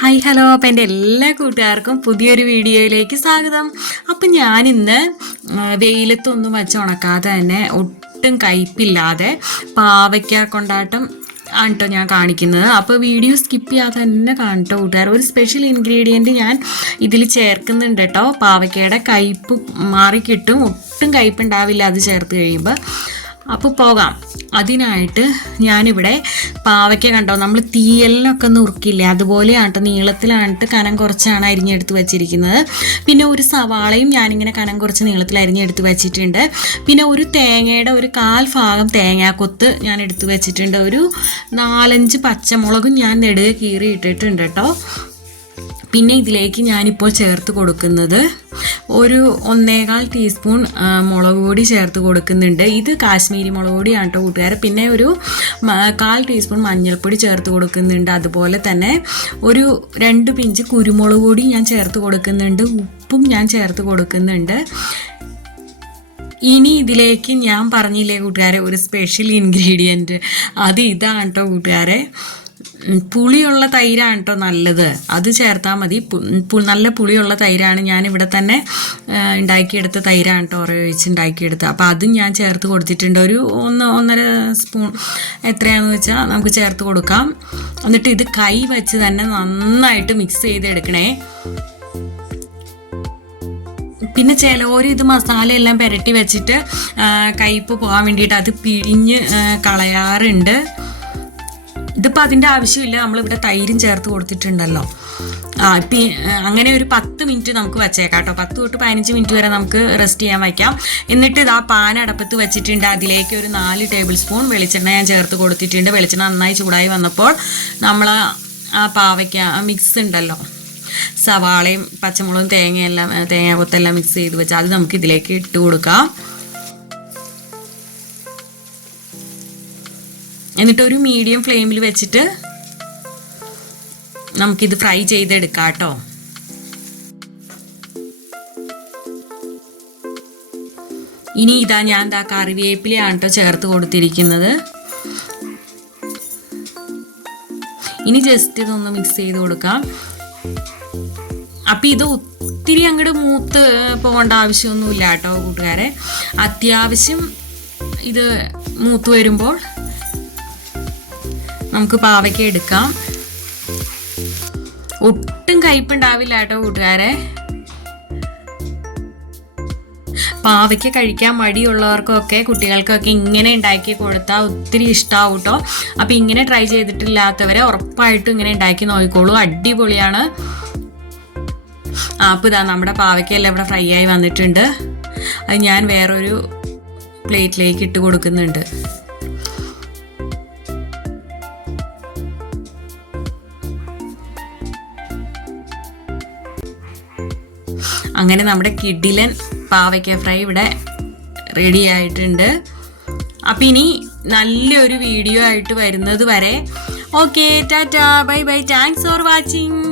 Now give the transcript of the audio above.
Hi hello അപ്പം എന്റെ എല്ലാ കൂട്ടുകാർക്കും പുതിയൊരു വീഡിയോയിലേക്ക് സ്വാഗതം. അപ്പം ഞാനിന്ന് വെയിലത്തൊന്നും വെച്ച് ഉണക്കാതെ തന്നെ ഒട്ടും കയ്പില്ലാതെ പാവയ്ക്ക കൊണ്ടാട്ടം ആണ് കേട്ടോ ഞാൻ കാണിക്കുന്നത്. അപ്പോൾ വീഡിയോ സ്കിപ്പ് ചെയ്യാതെ തന്നെ കാണട്ടോ കൂട്ടുകാർ. ഒരു സ്പെഷ്യൽ ഇൻഗ്രീഡിയന്റ് ഞാൻ ഇതിൽ ചേർക്കുന്നുണ്ട് കേട്ടോ പാവയ്ക്കയുടെ കയ്പ് മാറി കിട്ടും ഒട്ടും കയ്പുണ്ടാവില്ല അത് ചേർത്ത് കഴിയുമ്പോൾ അപ്പോൾ പോകാം. അതിനായിട്ട് ഞാനിവിടെ പാവയ്ക്ക കണ്ടോ? നമ്മൾ തീയലിനൊക്കെ നുറുക്കില്ലേ അതുപോലെയാണ് കേട്ടോ നീളത്തിലാണിട്ട് കനം കുറച്ചാണ് അരിഞ്ഞെടുത്ത് വെച്ചിരിക്കുന്നത്. പിന്നെ ഒരു സവാളയും ഞാനിങ്ങനെ കനം കുറച്ച് നീളത്തിൽ അരിഞ്ഞെടുത്ത് വെച്ചിട്ടുണ്ട്. പിന്നെ ഒരു തേങ്ങയുടെ ഒരു കാൽ ഭാഗം തേങ്ങാക്കൊത്ത് ഞാൻ എടുത്ത് വെച്ചിട്ടുണ്ട്. ഒരു നാലഞ്ച് പച്ചമുളകും ഞാൻ നെടുക കീറി ഇട്ടിട്ടുണ്ട് കേട്ടോ. പിന്നെ ഇതിലേക്ക് ഞാനിപ്പോൾ ചേർത്ത് കൊടുക്കുന്നത് ഒരു ഒന്നേകാൽ ടീസ്പൂൺ മുളക് പൊടി ചേർത്ത് കൊടുക്കുന്നുണ്ട്. ഇത് കാശ്മീരി മുളക് പൊടിയാണ് കേട്ടോ കൂട്ടുകാർ പിന്നെ ഒരു കാൽ ടീസ്പൂൺ മഞ്ഞൾപ്പൊടി ചേർത്ത് കൊടുക്കുന്നുണ്ട്. അതുപോലെ തന്നെ ഒരു രണ്ട് പിഞ്ച് കുരുമുളക് പൊടി ഞാൻ ചേർത്ത് കൊടുക്കുന്നുണ്ട്. ഉപ്പും ഞാൻ ചേർത്ത് കൊടുക്കുന്നുണ്ട്. ഇനി ഇതിലേക്ക് ഞാൻ പറഞ്ഞില്ലേ കൂട്ടുകാരെ ഒരു സ്പെഷ്യൽ ഇൻഗ്രീഡിയന്റ്. അത് ഇതാണ് കേട്ടോ കൂട്ടുകാരെ. പുളിയുള്ള തൈരാണ് കേട്ടോ നല്ലത്. അത് ചേർത്താൽ മതി. നല്ല പുളിയുള്ള തൈരാണ്. ഞാൻ ഇവിടെ തന്നെ ഉണ്ടാക്കിയെടുത്ത തൈരാണ് കേട്ടോ ഒഴിച്ച് ഉണ്ടാക്കിയെടുത്തത് അപ്പോൾ അതും ഞാൻ ചേർത്ത് കൊടുത്തിട്ടുണ്ട്. ഒരു ഒന്ന് ഒന്നര സ്പൂൺ എത്രയാണെന്ന് വെച്ചാൽ നമുക്ക് ചേർത്ത് കൊടുക്കാം. എന്നിട്ട് ഇത് കൈ വെച്ച് തന്നെ നന്നായിട്ട് മിക്സ് ചെയ്തെടുക്കണേ. പിന്നെ ചിലവർ ഇത് മസാല എല്ലാം പുരട്ടി വെച്ചിട്ട് കയ്പ് പോകാൻ വേണ്ടിയിട്ട് അത് പിഴിഞ്ഞ് കളയാറുണ്ട്. ഇതിപ്പോൾ അതിന്റെ ആവശ്യമില്ല. നമ്മളിവിടെ തൈരും ചേർത്ത് കൊടുത്തിട്ടുണ്ടല്ലോ. ആ ഇപ്പം അങ്ങനെ ഒരു പത്ത് മിനിറ്റ് നമുക്ക് വെച്ചേക്കാം കേട്ടോ. പത്ത് തൊട്ട് പതിനഞ്ച് മിനിറ്റ് വരെ നമുക്ക് റെസ്റ്റ് ചെയ്യാൻ വയ്ക്കാം എന്നിട്ട് ഇതാ പാൻ അടപ്പത്ത് വെച്ചിട്ടുണ്ട്. അതിലേക്ക് ഒരു നാല് ടേബിൾ സ്പൂൺ വെളിച്ചെണ്ണ ഞാൻ ചേർത്ത് കൊടുത്തിട്ടുണ്ട്. വെളിച്ചെണ്ണ നന്നായി ചൂടായി വന്നപ്പോൾ നമ്മൾ ആ പാവയ്ക്ക മിക്സ് ഉണ്ടല്ലോ. സവാളയും പച്ചമുളകും തേങ്ങയെല്ലാം തേങ്ങ കൊത്തെല്ലാം മിക്സ് ചെയ്ത് വെച്ചാൽ അത് നമുക്ക് ഇതിലേക്ക് ഇട്ട് കൊടുക്കാം. എന്നിട്ട് ഒരു മീഡിയം ഫ്ലെയിമിൽ വെച്ചിട്ട് നമുക്കിത് ഫ്രൈ ചെയ്തെടുക്കാം കേട്ടോ. ഇനി ഇതാ ഞാൻ ഇതാ കറിവേപ്പിലയാണ് കേട്ടോ ചേർത്ത് കൊടുത്തിരിക്കുന്നത്. ഇനി ജസ്റ്റ് ഇതൊന്ന് മിക്സ് ചെയ്ത് കൊടുക്കാം. അപ്പം ഇത് ഒത്തിരി അങ്ങോട്ട് മൂത്ത് പോകേണ്ട ആവശ്യമൊന്നുമില്ല കേട്ടോ കൂട്ടുകാരെ. അത്യാവശ്യം ഇത് മൂത്ത് വരുമ്പോൾ നമുക്ക് പാവയ്ക്ക എടുക്കാം. ഒട്ടും കയ്പുണ്ടാവില്ല കേട്ടോ കൂട്ടുകാരെ. പാവയ്ക്ക് കഴിക്കാൻ മടിയുള്ളവർക്കൊക്കെ കുട്ടികൾക്കൊക്കെ ഇങ്ങനെ ഉണ്ടാക്കി കൊടുത്താൽ ഒത്തിരി ഇഷ്ടമാവും കേട്ടോ അപ്പം ഇങ്ങനെ ട്രൈ ചെയ്തിട്ടില്ലാത്തവരെ ഉറപ്പായിട്ടും ഇങ്ങനെ ഉണ്ടാക്കി നോക്കിക്കോളൂ. അടിപൊളിയാണ്. ആ ഇതാ നമ്മുടെ പാവയ്ക്കെല്ലാം ഇവിടെ ഫ്രൈ ആയി വന്നിട്ടുണ്ട്. അത് ഞാൻ വേറൊരു പ്ലേറ്റിലേക്ക് ഇട്ട് കൊടുക്കുന്നുണ്ട്. അങ്ങനെ നമ്മുടെ കിഡിലൻ പാവയ്ക്ക ഫ്രൈ ഇവിടെ റെഡി ആയിട്ടുണ്ട്. അപ്പം ഇനി നല്ലൊരു വീഡിയോ ആയിട്ട് വരുന്നത് വരെ. Okay tata bye bye thanks for watching